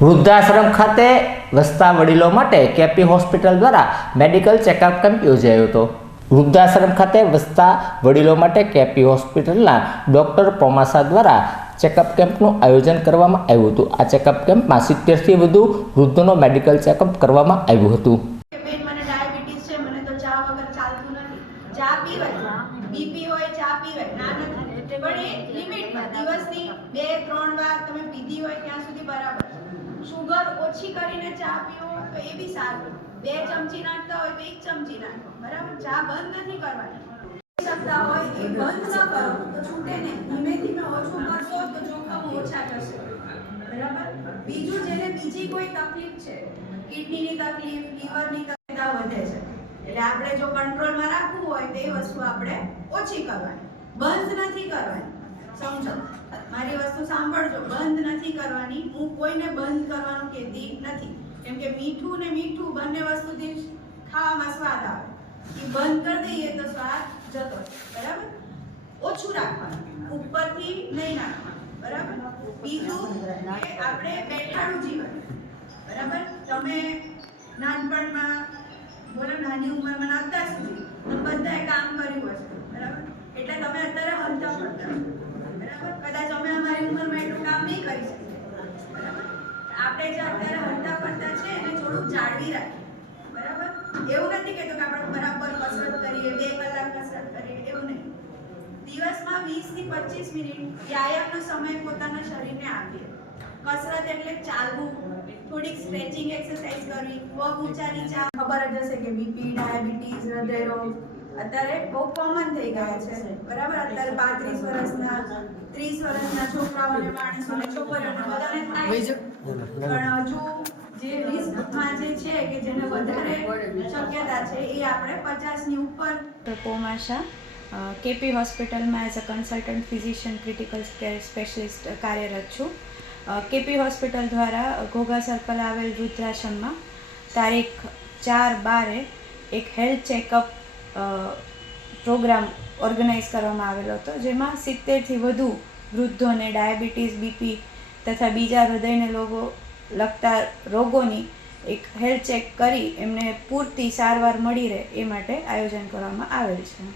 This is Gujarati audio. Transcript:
વૃદ્ધાશ્રમ ખાતે વસતા વડીલો માટે કેપી હોસ્પિટલ દ્વારા મેડિકલ ચેકઅપ કેમ્પ યોજાયો હતો। વૃદ્ધાશ્રમ ખાતે વસતા વડીલો માટે કેપી હોસ્પિટલના ડોક્ટર પ્રોમાસા દ્વારા ચેકઅપ કેમ્પનું આયોજન કરવામાં આવ્યું હતું। આ ચેકઅપ કેમ્પમાં 70 થી વધુ વૃદ્ધોનો મેડિકલ ચેકઅપ કરવામાં આવ્યું હતું। बीपी होय चा पीवाय ना नथी पण ए लिमिट में दिवसनी 2-3 વાર તમે પીધી હોય ત્યાં સુધી બરાબર। શુગર ઓછી કરીને ચા પીવો તો એ બી સારું। 2 ચમચી નાખતા હોય તો 1 ચમચી નાખો, બરાબર। ચા બંધ નથી કરવાની। શકતા હોય એ બંધ ન કરો તો છૂટે ને, ધીમે ધીમે ઓછું કરશો તો જોખમ ઓછા થશે, બરાબર। બીજું જેને બીજી કોઈ તકલીફ છે, કિડનીની તકલીફ, લીવરની તકલીફ વધે છે, એટલે આપણે જો કંટ્રોલમાં રાખવું હોય તો એ વસ્તુ આપણે ઓછી કરવાની, બંધ નથી કરવાની। સમજો, મારી વસ્તુ સાંભળજો, બંધ નથી કરવાની। હું કોઈને બંધ કરવાનું કહેતી નથી, કેમ કે મીઠું ને મીઠું બંને વસ્તુથી ખાવામાં સ્વાદ આવે। એ બંધ કરી દઈએ તો સ્વાદ જતો, બરાબર। ઓછું રાખવાનું, ઉપરથી નહીં નાખવાનું, બરાબર। બીજું કે આપણે બેઠાડું જીવન, બરાબર। તમે નાનપણમાં બોલો નાની ઉંમરમાં અત્યાર સુધી તમે બધાએ કામ કર્યું હશે, બરાબર। એટલે તમે અત્યારે હલતા ફરતા છો, બરાબર। કદાચ અમે અમારી ઉંમરમાં એટલું કામ નહીં કરી શકીએ, બરાબર। આપણે જે અત્યારે હલતા ફરતા છે એને થોડુંક જાળવી રાખીએ, બરાબર। એવું નથી કહેતો કે આપણે બરાબર કસરત કરીએ, 2 કલાક કસરત કરીએ, એવું નહીં। દિવસમાં 20 થી 25 મિનિટ વ્યાયામનો સમય પોતાના શરીરને આપીએ। કસરત એટલે ચાલવું, થોડીક સ્ટ્રેચિંગ એક્સરસાઇઝ કરવી, પગ ઊંચા નીચા। ખબર જ હશે કે બીપી, ડાયાબિટીસ, હૃદયરોગ અત્યારે બહુ કોમન થઈ ગયા છે, બરાબર। અત્યારે 35 વર્ષના 30 વર્ષના છોકરાઓને, માણસોને, છોકરીઓને બધાને થાય છે, પણ હજુ જે રિસ્કમાં જે છે કે જેને વધારે શક્યતા છે એ આપણે 50 ની ઉપર। પોમાસા કેપી હોસ્પિટલમાં as a consultant physician critical care specialist કાર્યરત છું। કેપી હોસ્પિટલ દ્વારા ઘોઘા સર્કલ આવેલ વૃદ્ધાશ્રમમાં તારીખ 4/12 એક હેલ્થ ચેકઅપ પ્રોગ્રામ ઓર્ગેનાઇઝ કરવામાં આવેલો હતો, જેમાં 70 થી વધુ વૃદ્ધોને ડાયાબિટીસ, બીપી તથા બીજા હૃદયને લગતા રોગોની એક હેલ્થ ચેક કરી એમને પૂરતી સારવાર મળી રહે એ માટે આયોજન કરવામાં આવેલ છે।